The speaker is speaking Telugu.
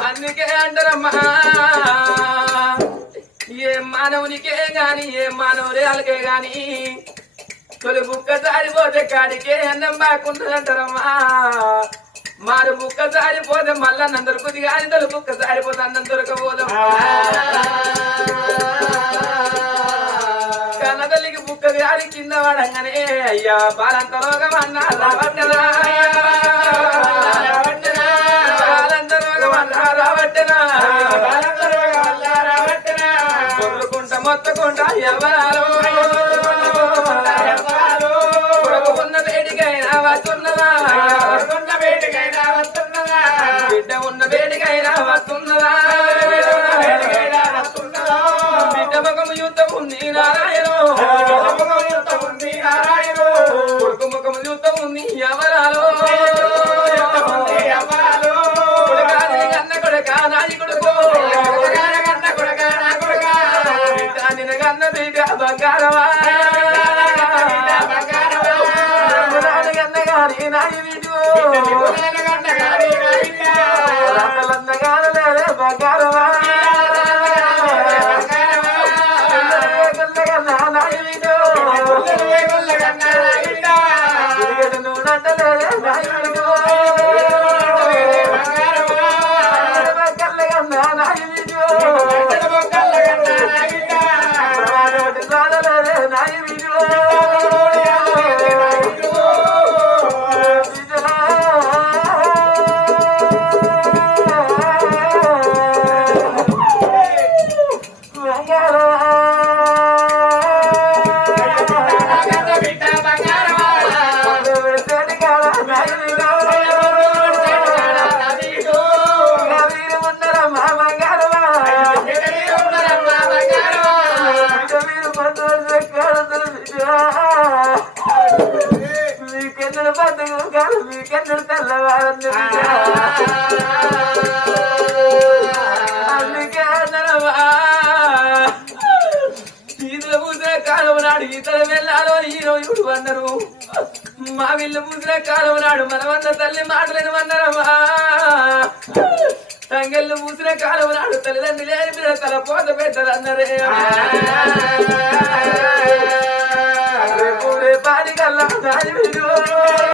అందుకే అంటారమ్మా ఏ మానవునికే గాని ఏ మానవులకే గాని తొలి బుక్క జారిపోతే కాడికే అన్నం బాగుంటుందంటారమ్మా మారు బుక్క జారిపోతే మళ్ళా అన్నం దొరుకుతుంది కానీ తొలి బుక్క జారిపోతే అన్నం దొరకపోదాం కన్నతల్లికి బుక్క జారి కింద పడంగానే అయ్యా బాలంతరోగం అన్నా రావట్టనా మొత్తకుండా ఎవరాలు కొడుకున్న వేడికైనా వస్తున్నదా బిడ్డ ఉన్న వేడికైనా వస్తున్నదా బిడ్డ ముఖము యుద్ధం ఉంది నారాయణ కొడుకు ముఖము యుద్ధం ఉంది ఎవరాలు కన్న కొడుక నాయి కొడుకు కన్న బిడ్డ బంగారమా కన్న గారి నాయి బిడ్డు రతలన్న గారలే బంగారమా కన్న నాయి బిడ్డు నూనంటలే నాయి బిడ్డు కన్న నాయి బిడ్డు నాయి బిడ్డు మీకెందుకు బతుకు కాదు మీకెందుకు తెల్లవారు అందుకే అన్నరమ్మా ఈదులు పూసిన కాలం నాడు ఇతర వెళ్ళాలో ఈరోజు అన్నారు మా వీళ్ళు పూసిన కాలం నాడు మనమన్న తల్లి మాటలను అన్నారమ్మా తంగెళ్ళు పూసిన కాలం నాడు తల్లిదండ్రి లేని పిల్లల తల పోత పెట్టరు అన్నరే పాడి కల్లా